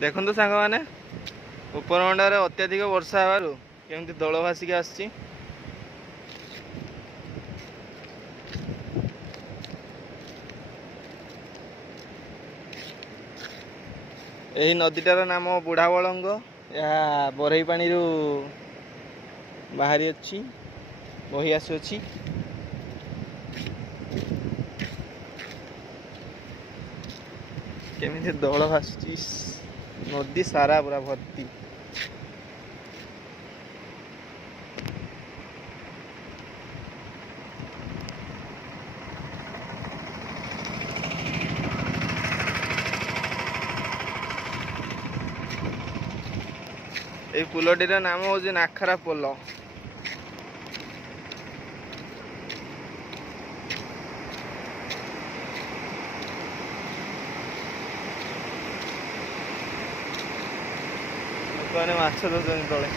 देखो सांग मैंने उपरमंडल अत्याधिक वर्षा हबार केमती दल भासिक आसी यही नदीटार नाम बुढ़ा बलंग या बरई पानी बाहरी अच्छी बही आसुची केमी दल भासुची नदी सारा पूरा भर्ती ये पुलटीर नाम हूँ नाखरा पोल लोक माछ धरुଛନ୍ତି तले।